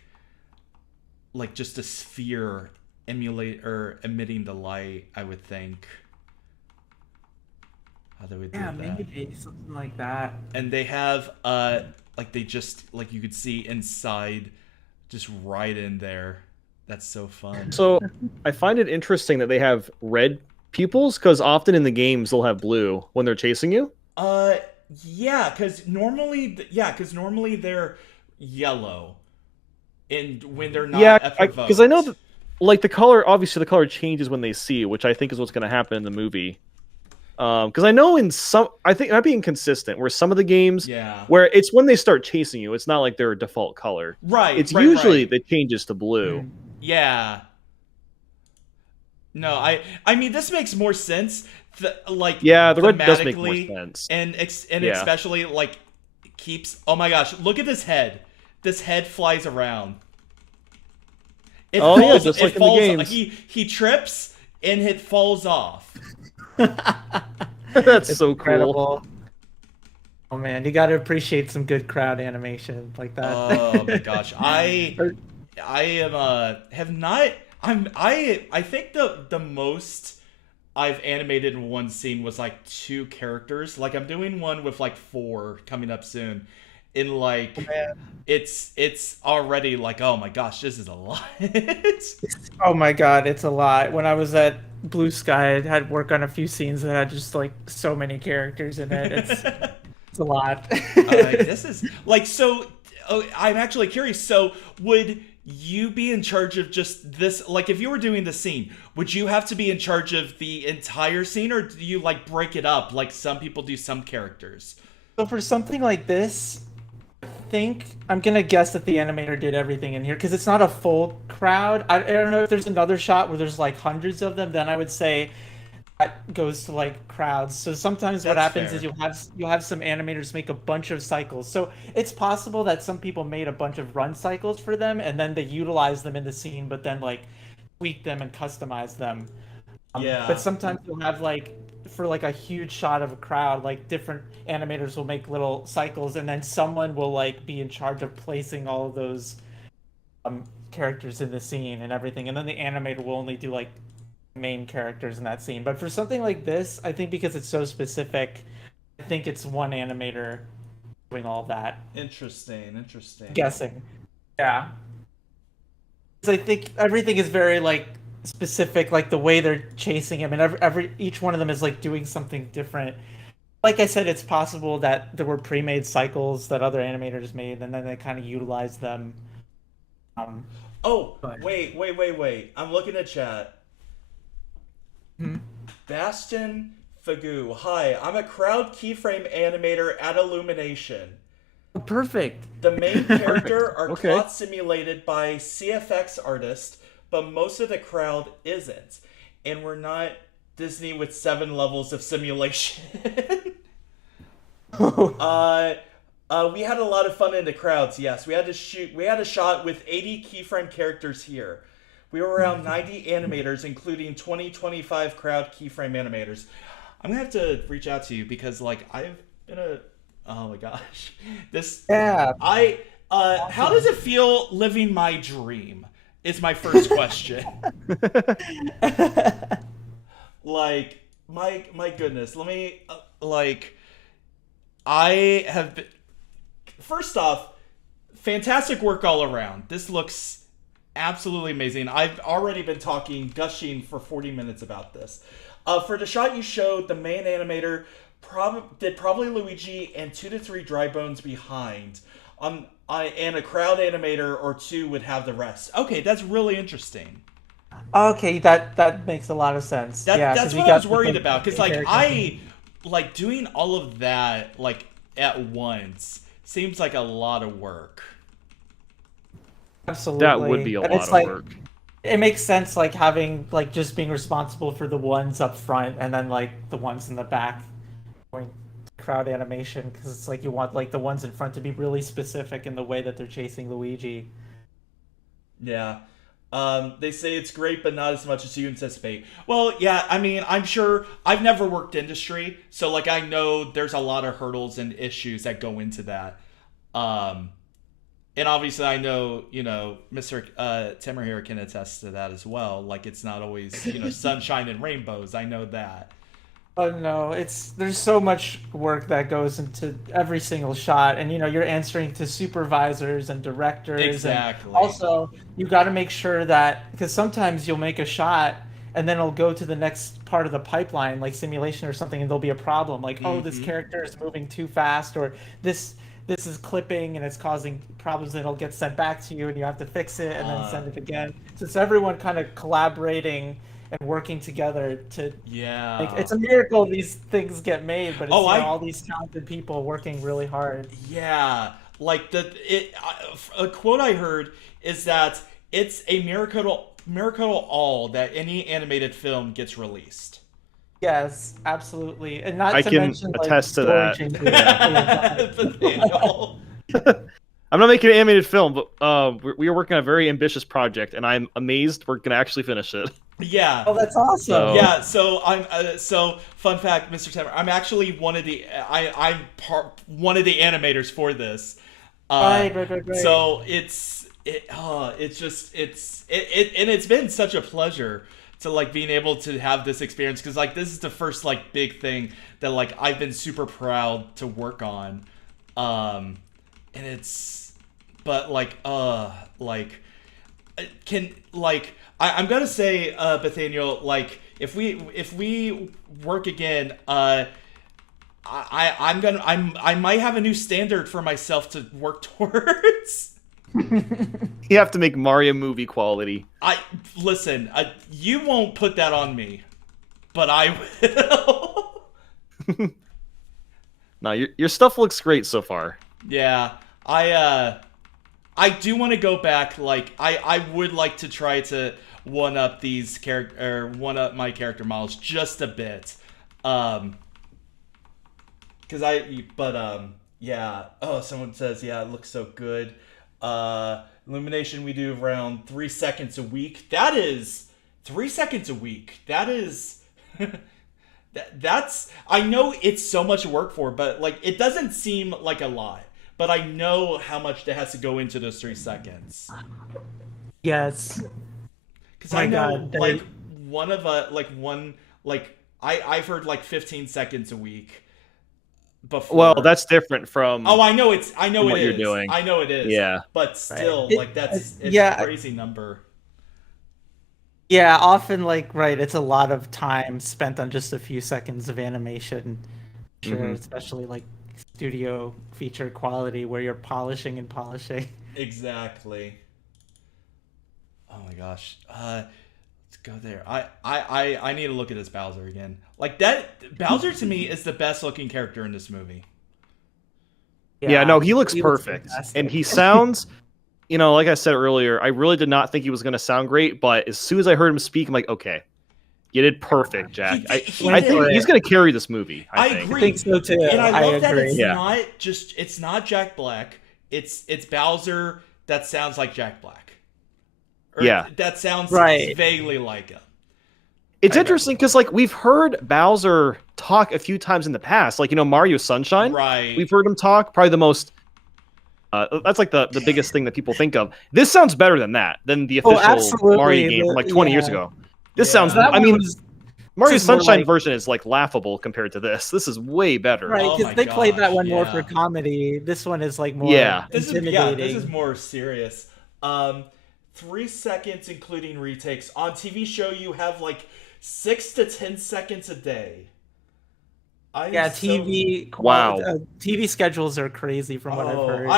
just a sphere emitting the light. I would think. How they would do that? Maybe something like that. And they have like they just like you could see inside, just right in there. That's so fun. So I find it interesting that they have red pupils because often in the games they'll have blue when they're chasing you. Yeah, because normally they're yellow, and when they're not. Yeah, because I know that like the color. Obviously, the color changes when they see you, which I think is what's going to happen in the movie. Because I know I think it might be inconsistent. Where some of the games, where it's when they start chasing you, it's not like their default color. Right. It's usually that changes to blue. Yeah. No, I mean this makes more sense. The red does make more sense, and especially like keeps. Oh my gosh! Look at this head. This head flies around. Just like in the games. He trips and it falls off. That's so incredible. Cool. Oh man, you got to appreciate some good crowd animation like that. Oh my gosh, I am have not. I think the most I've animated in one scene was like two characters. Like I'm doing one with like four coming up soon. In Oh, like man. it's already like, oh my gosh, this is a lot. Oh my god, it's a lot. When I was at Blue Sky, I had work on a few scenes that had just like so many characters in it. It's a lot. This is like so. Oh, I'm actually curious. So, would you be in charge of just this? Like, if you were doing the scene, would you have to be in charge of the entire scene, or do you like break it up like some people do some characters? So for something like this, I think I'm gonna guess that the animator did everything in here because it's not a full crowd. I don't know if there's another shot where there's like hundreds of them. Then I would say that goes to like crowds. So sometimes what That's happens is fair. you'll have some animators make a bunch of cycles. So it's possible that some people made a bunch of run cycles for them and then they utilize them in the scene, but then like tweak them and customize them. But Yeah. sometimes you'll have like for like a huge shot of a crowd, like different animators will make little cycles, and then someone will like be in charge of placing all of those characters in the scene and everything, and then the animator will only do like main characters in that scene. But for something like this, I think because it's so specific, I think it's one animator doing all that. Interesting. Interesting. Guessing, yeah. 'Cause I think everything is very like specific, like the way they're chasing him, and every each one of them is like doing something different. Like I said, it's possible that there were pre-made cycles that other animators made, and then they kind of utilized them. Um, Oh, but wait. I'm looking at chat. Hmm. Bastion Fagu. Hi, I'm a crowd keyframe animator at Illumination. Perfect. The main Perfect. character are Okay. cloth simulated by CFX artists, but most of the crowd isn't. And we're not Disney with 7 levels of simulation. uh, we had a lot of fun in the crowds. Yes, we had a shot with 80 keyframe characters here. We were around 90 animators, including 2025 crowd keyframe animators. I'm gonna have to reach out to you because, like, I've been a. Oh my gosh, this Yeah. I. How does it feel living my dream? Is my first question. Like, my goodness, let me like. I have been. First off, fantastic work all around. This looks absolutely amazing. I've already been gushing for 40 minutes about this. For the shot you showed, the main animator did probably Luigi and 2 to 3 dry bones behind. And a crowd animator or two would have the rest. Okay, that's really interesting. Okay, that makes a lot of sense. Yeah, That's because you what I was got worried the about because main like characters. I like doing all of that like at once seems like a lot of work. That would Absolutely, be a and lot it's of like work. it makes sense, like having like just being responsible for the ones up front and then like the ones in the back going crowd animation because it's like you want like the ones in front to be really specific in the way that they're chasing Luigi. Yeah. They say it's great, but not as much as you anticipate. Well, yeah, I mean, I'm sure I've never worked industry, so like I know there's a lot of hurdles and issues that go into that. Um, and obviously, I know Mr. Timmer here can attest to that as well. Like it's not always sunshine and rainbows. I know that. Oh no, there's so much work that goes into every single shot, and you're answering to supervisors and directors, and Exactly. also you got to make sure that because sometimes you'll make a shot and then it'll go to the next part of the pipeline, like simulation or something, and there'll be a problem, like oh this Mm-hmm. character is moving too fast, or this is clipping and it's causing problems, and it'll get sent back to you, and you have to fix it and then Uh, send it again. So it's everyone kind of collaborating and working together to like yeah. it's a miracle these things get made, but Oh, it's all these talented people working really hard. yeah. Like a quote I heard is that it's a miracle all that any animated film gets released. Yes, absolutely, and not I to can mention like attest to story that. changes. Yeah. Oh, yeah, go ahead. Nathaniel. I'm not making an animated film, but we are working on a very ambitious project, and I'm amazed we're gonna actually finish it. Yeah. Oh, that's awesome. So Yeah, so I'm so fun fact, Mr. Timmer. I'm actually one of the animators for this. Right, right, right, right. So it's just and it's been such a pleasure to like being able to have this experience, because like this is the first like big thing that like I've been super proud to work on, and it's but like can like I'm gonna say Bethaniel, like if we work again, I might have a new standard for myself to work towards. You have to make Mario movie quality. Listen. You won't put that on me, but I will. No, your stuff looks great so far. Yeah, I do want to go back. Like, I would like to try to one up these one up my character models just a bit. Yeah. Oh, someone says, yeah, it looks so good. Illumination, we do around 3 seconds a week. That is 3 seconds a week. That is that's I know it's so much work for, but like it doesn't seem like a lot. But I know how much that has to go into those 3 seconds. Yes. Because I know like I've heard like 15 seconds a week before. Well, that's different from. Oh, I know what you're doing. I know it is. Yeah. But still, right. like it's a crazy number. Yeah, often it's a lot of time spent on just a few seconds of animation. Sure, especially like studio feature quality where you're polishing and polishing. Exactly. Oh my gosh. Let's go there. I need to look at this Bowser again. Like that Bowser to me is the best looking character in this movie. Yeah, no, he looks perfect. And he sounds, like I said earlier, I really did not think he was going to sound great, but as soon as I heard him speak, I'm like, okay, you did perfect, Jack. I think he's going to carry this movie. I agree. I think so too. And I love that it's not Jack Black. It's Bowser that sounds like Jack Black. That sounds vaguely like him. It's interesting because we've heard Bowser talk a few times in the past, Mario Sunshine. Right. We've heard him talk. Probably the most. That's like the biggest thing that people think of. This sounds better than the official Mario game from 20 years ago. This sounds. Mario Sunshine version is laughable compared to this. This is way better. Right, because they played that one more for comedy. This one is more intimidating. This is more serious. 3 seconds including retakes. On TV show you have 6 to 10 seconds a day. TV. Wow. TV schedules are crazy from what I've heard.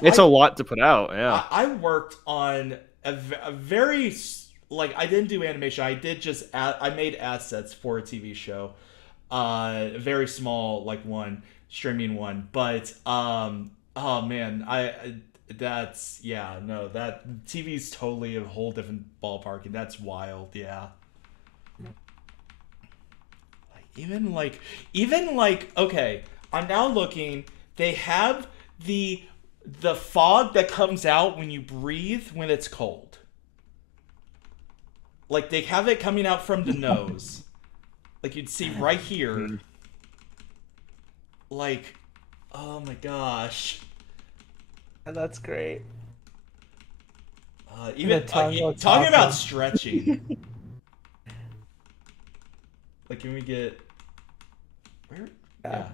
It's a lot to put out. Yeah. I worked on a very I didn't do animation. I did I made assets for a TV show. A very small one, streaming one, but oh man, that TV's totally a whole different ballpark, and that's wild. Yeah. Okay, I'm now looking. They have the fog that comes out when you breathe when it's cold. They have it coming out from the nose. You'd see right here. Oh my gosh. That's great. Talking about stretching. Can we get where? Yeah.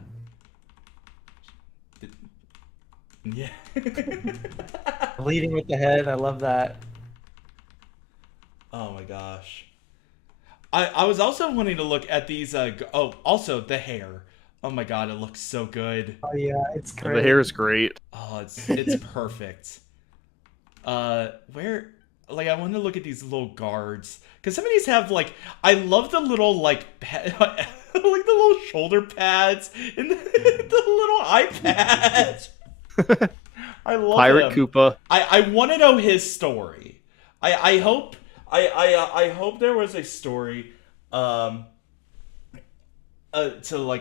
Leading with the head. I love that. Oh my gosh. I was also wanting to look at these. Also the hair. Oh my god, it looks so good. Oh yeah, it's great. The hair is great. Oh, it's perfect. Where? I want to look at these little guards, because some of these have I love the little the little shoulder pads and the little eye pads. I love Pirate him. Koopa. I want to know his story. I hope there was a story to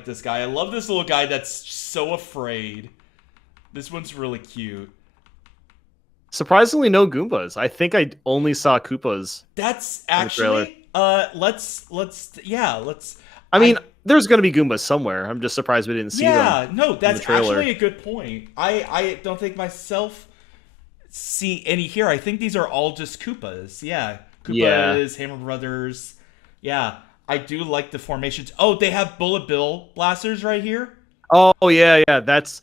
this guy. I love this little guy that's so afraid. This one's really cute. Surprisingly, no Goombas. I think I only saw Koopas. That's actually let's. I mean, there's gonna be Goombas somewhere. I'm just surprised we didn't see them. Yeah, no, that's actually a good point. I don't think myself see any here. I think these are all just Koopas. Yeah, Yeah. Koopas, Hammer Brothers. Yeah, I do like the formations. Oh, they have Bullet Bill blasters right here. Oh yeah. That's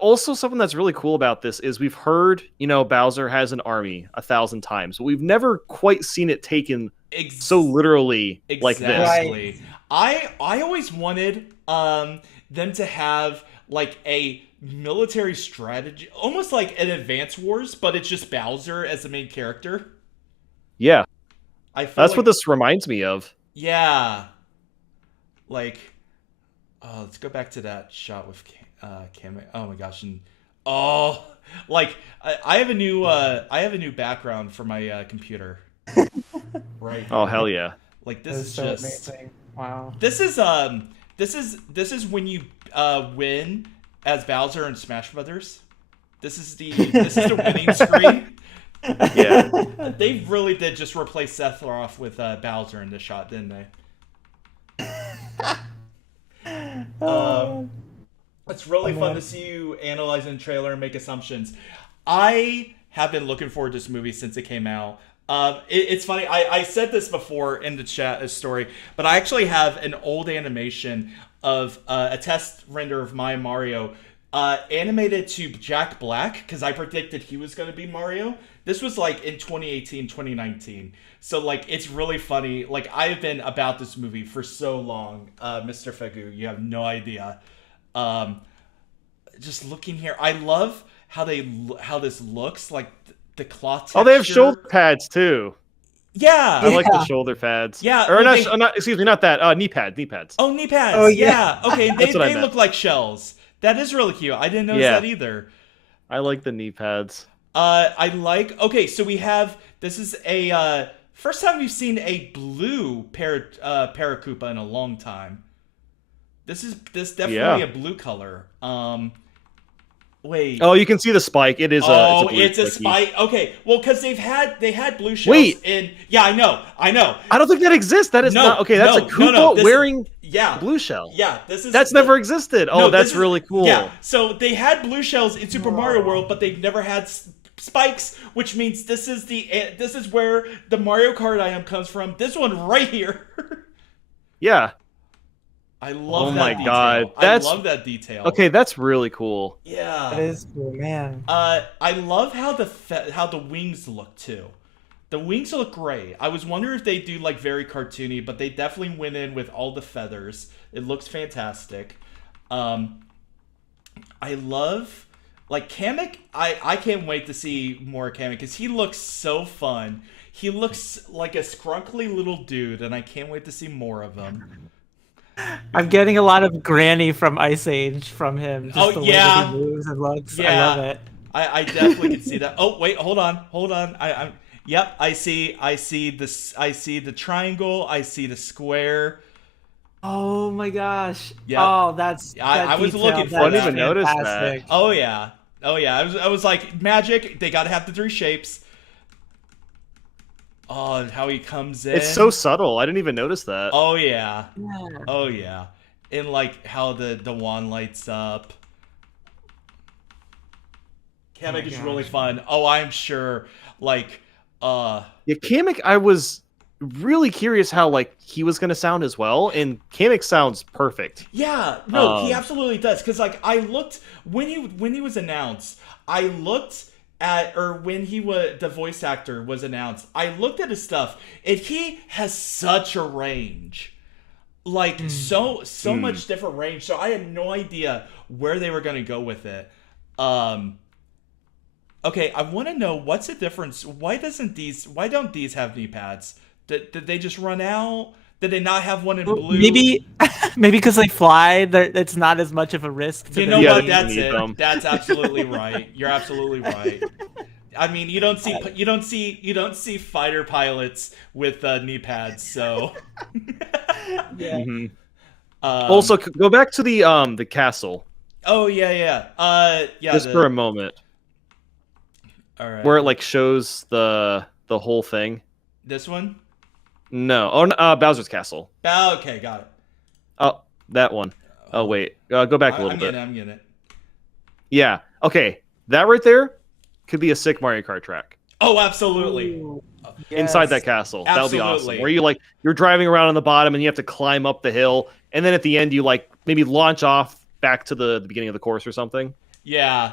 also something that's really cool about this is we've heard Bowser has an army 1,000 times, but we've never quite seen it taken so literally like this. Exactly. I always wanted them to have like a military strategy, almost like an Advance Wars, but it's just Bowser as the main character. Yeah, I feel that's like, what this reminds me of. yeah, like let's go back to that shot with Cam. Oh my gosh, and oh, like I have a new background for my computer. Right. Oh hell yeah! Like That this is is so just amazing. Wow. this is when you win as Bowser in Smash Brothers. This is the winning screen. Yeah. They really did just replace Sephiroth with Bowser in this shot, didn't they? It's really fun to see you analyze in trailer and make assumptions. I have been looking forward to this movie since it came out. It's funny. I said this before in the chat story, but I actually have an old animation of a test render of my Mario animated to Jack Black because I predicted he was going to be Mario. This was like in 2018, 2019. So like it's really funny. Like I've been about this movie for so long, Mr. Fegu. You have no idea. Just looking here, I love how this looks like the cloth texture. Oh, they have shoulder pads too. Yeah, I like the shoulder pads. Yeah, or well, not. Excuse me, not that. Knee pads. Knee pads. Oh, knee pads. Oh, yeah. yeah. Okay, That's what I they meant. look like shells. That is really cute. I didn't notice that either. I like the knee pads. I like. Okay, so we have. This is a first time we've seen a blue Paracoopa in a long time. This definitely a blue color. Wait. Oh, you can see the spike. It is. It's a spike. Okay, well, because they had blue shells. Wait. In. Yeah, I know. I don't think that exists. That is not okay. That's a Koopa wearing blue shell. Yeah, that's never existed. Oh, that's really cool. Yeah, so they had blue shells in Super Mario World, but they've never had spikes, which means this is where the Mario Kart item comes from. This one right here. Yeah. I love that detail. God. I love that detail. Okay, that's really cool. Yeah. That is cool, man. I love how the wings look too. The wings look great. I was wondering if they do like very cartoony, but they definitely went in with all the feathers. It looks fantastic. I love like Kamek. I can't wait to see more Kamek because he looks so fun. He looks like a scrunkly little dude, and I can't wait to see more of him. I'm getting a lot of Granny from Ice Age from him. Just the way that he moves and looks. Yeah. I love it. I definitely can see that. Oh wait, hold on. Yep, I see the triangle. I see the square. Oh my gosh. Yeah. Oh, that's. I was looking for I didn't that. even notice that. Oh yeah. I was like magic. They got to have the three shapes. Oh, how he comes in. It's so subtle. I didn't even notice that. Oh yeah. Yeah. Oh yeah. And like how the wand lights up. Kamek is really fun. Oh, I'm sure. Like, yeah, Kamek. I was really curious how like he was gonna sound as well, and Kamek sounds perfect. Yeah, no, he absolutely does. Because like I looked when he was announced, I looked at when the voice actor was announced, I looked at his stuff, and he has such a range. Like so much different range. So I had no idea where they were gonna go with it. Okay, I want to know what's the difference. Why don't these have knee pads? Did they just run out? Did they not have one in blue? Maybe because they fly, it's not as much of a risk. You know what? That's it. That's absolutely right. You're absolutely right. I mean, you don't see fighter pilots with knee pads. So. Yeah. Mm-hmm. Also, go back to the castle. Oh yeah. Just for a moment. All right. Where it like shows the whole thing. This one? No. Oh, Bowser's castle. Okay, got it. Oh, that one. Oh wait, go back a little bit. I'm getting it. Yeah. Okay, that right there. could be a sick Mario Kart track Oh, absolutely. Ooh, inside that yes. castle. That would be awesome. Absolutely. Where you're driving around on the bottom and you have to climb up the hill, and then at the end you like maybe launch off back to the beginning of the course or something. Yeah.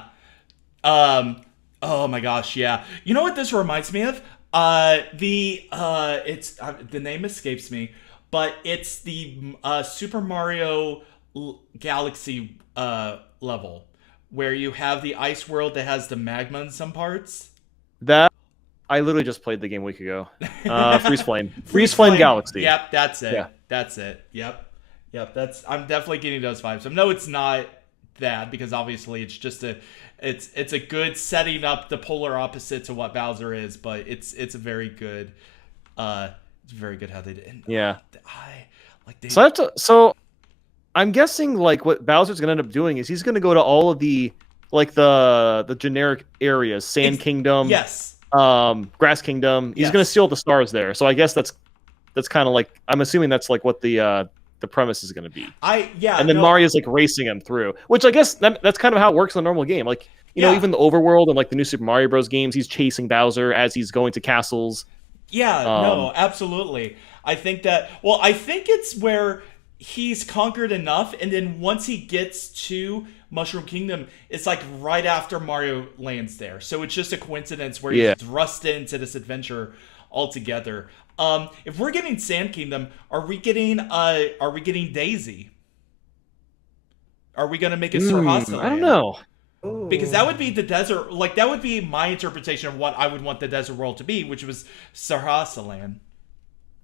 Oh my gosh, yeah. You know what this reminds me of? It's the name escapes me, but it's the Super Mario Galaxy level where you have the ice world that has the magma in some parts. That I literally just played the game a week ago. Freeze Flame Galaxy. Yep, that's it. Yeah. That's it. Yep. Yep, that's I'm definitely getting those vibes. I know it's not that because obviously it's just it's a good setting up the polar opposite to what Bowser is, but it's a very good it's very good how they did. And, Yeah. I like they So I'm guessing like what Bowser's gonna end up doing is he's gonna go to all of the like the generic areas, Sand Kingdom, yes. Grass Kingdom. He's Yes. gonna steal the stars there. So I guess that's kind of like I'm assuming that's like what the premise is gonna be. And then Mario's like racing him through, which I guess that's kind of how it works in a normal game. Like you know, even the overworld and like the new Super Mario Bros. Games, he's chasing Bowser as he's going to castles. Yeah, no, absolutely. I think it's where he's conquered enough, and then once he gets to Mushroom Kingdom, it's like right after Mario lands there. So it's just a coincidence where he's thrust into this adventure altogether. If we're getting Sand Kingdom, are we getting Daisy? Are we gonna make it Sarhasa? I don't know. Because that would be the desert, like that would be my interpretation of what I would want the desert world to be, which was Sarhasa Land.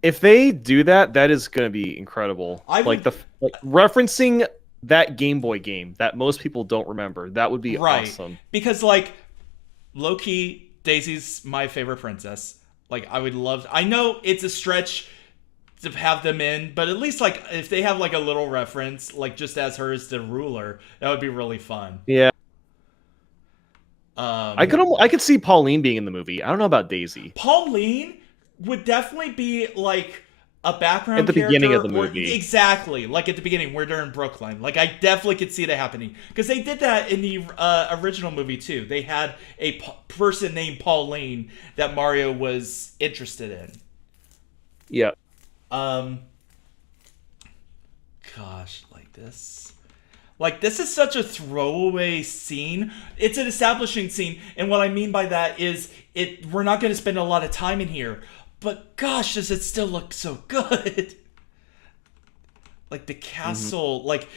If they do that, that is going to be incredible. Referencing that Game Boy game that most people don't remember, that would be awesome. Because like low-key, Daisy's my favorite princess. Like I know it's a stretch to have them in, but at least like if they have like a little reference, like just as her as the ruler, that would be really fun. Yeah. I could see Pauline being in the movie. I don't know about Daisy. Pauline would definitely be like a background at the beginning of the character, movie. Exactly, like at the beginning where they're in Brooklyn. Like I definitely could see that happening because they did that in the original movie too. They had a person named Pauline that Mario was interested in. Yeah. Gosh, like this is such a throwaway scene. It's an establishing scene, and what I mean by that is we're not going to spend a lot of time in here, but gosh, does it still look so good. Like the castle, like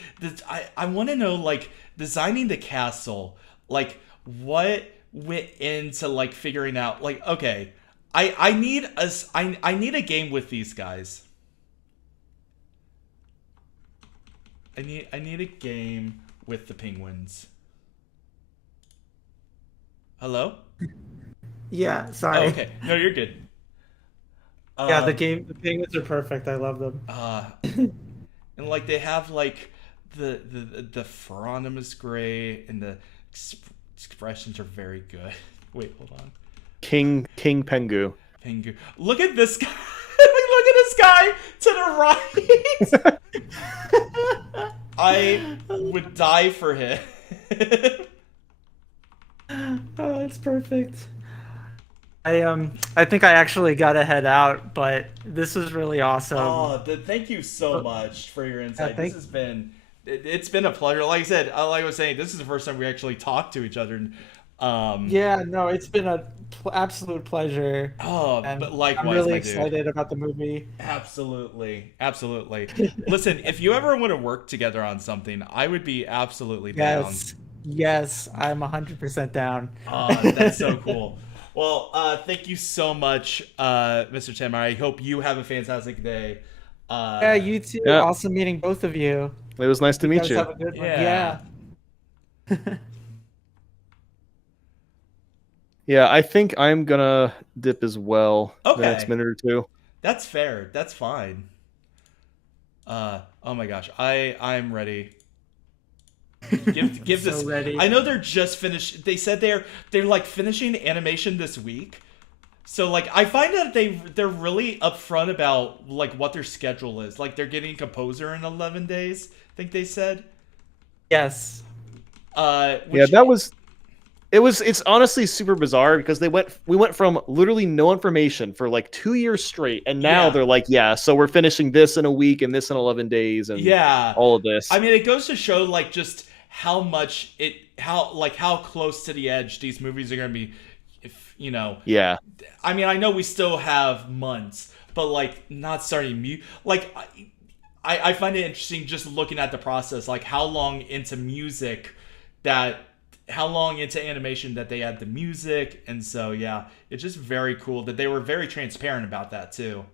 I want to know, like designing the castle, like what went into like figuring out, like okay, I need a game with these guys. I need a game with the penguins. Hello? Yeah, sorry. Oh, okay. No, you're good. Yeah, the penguins are perfect. I love them. And like they have like the fur on them is great, and the expressions are very good. Wait, hold on. King Pengu. Pengu. Look at this guy. Look at this guy to the right. I would die for him. Oh, it's perfect. I think I actually gotta head out, but this was really awesome. Oh, thank you so much for your insight. This has been it's been a pleasure. Like I said, like I was saying, this is the first time we actually talked to each other. Yeah, no, it's been an absolute pleasure. Oh, but likewise, I'm really excited about the movie. Absolutely, absolutely. Listen, if you ever want to work together on something, I would be absolutely down. Yes, I'm 100% down. Oh, that's so cool. Well, thank you so much, Mr. Tim. I hope you have a fantastic day. Yeah, you too. Yeah. Awesome meeting both of you. It was nice to meet you. Have a good one. Yeah. Yeah, I think I'm gonna dip as well. Okay. The next minute or two. That's fair. That's fine. Oh my gosh, I'm ready. Give this. Ready. I know they're just finished. They said they're like finishing animation this week. So like I find that they're really upfront about like what their schedule is. Like they're getting composer in 11 days. I think they said. Yes. Yeah, that was It's honestly super bizarre because we went from literally no information for like 2 years straight, and now Yeah. they're like, yeah, so we're finishing this in a week and this in 11 days and Yeah. all of this. I mean, it goes to show like just how much how close to the edge these movies are going to be. If you know, Yeah. I mean, I know we still have months, but like not starting like I find it interesting just looking at the process, like how long into music that how long into animation that they had the music, and so yeah, it's just very cool that they were very transparent about that too.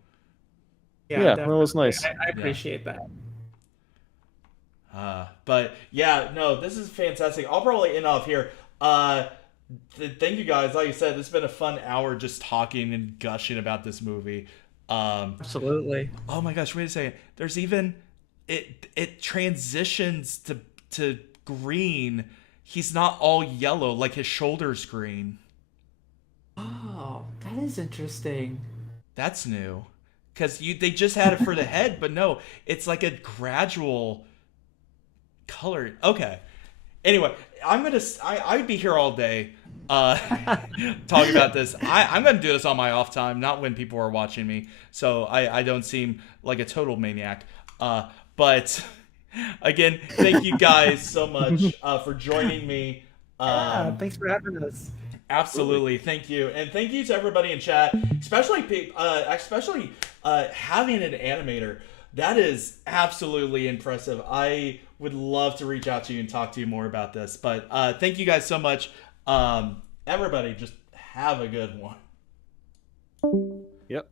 Yeah, Yeah, well, it was definitely. nice. I appreciate that. But yeah, no, this is fantastic. I'll probably end off here. Thank you guys. Like I said, this has been a fun hour just talking and gushing about this movie. Absolutely. Oh my gosh, wait a second. There's even it transitions to green. He's not all yellow, like his shoulders green. Oh, that is interesting. That's new. Cause they just had it for the head, but no, it's like a gradual color. Okay. Anyway, I'd be here all day talking about this. I'm gonna do this on my off time, not when people are watching me, so I don't seem like a total maniac. But again, thank you guys so much for joining me. Yeah, thanks for having us. Absolutely, thank you, and thank you to everybody in chat, especially having an animator. That is absolutely impressive. I would love to reach out to you and talk to you more about this. But thank you guys so much. Everybody, just have a good one. Yep.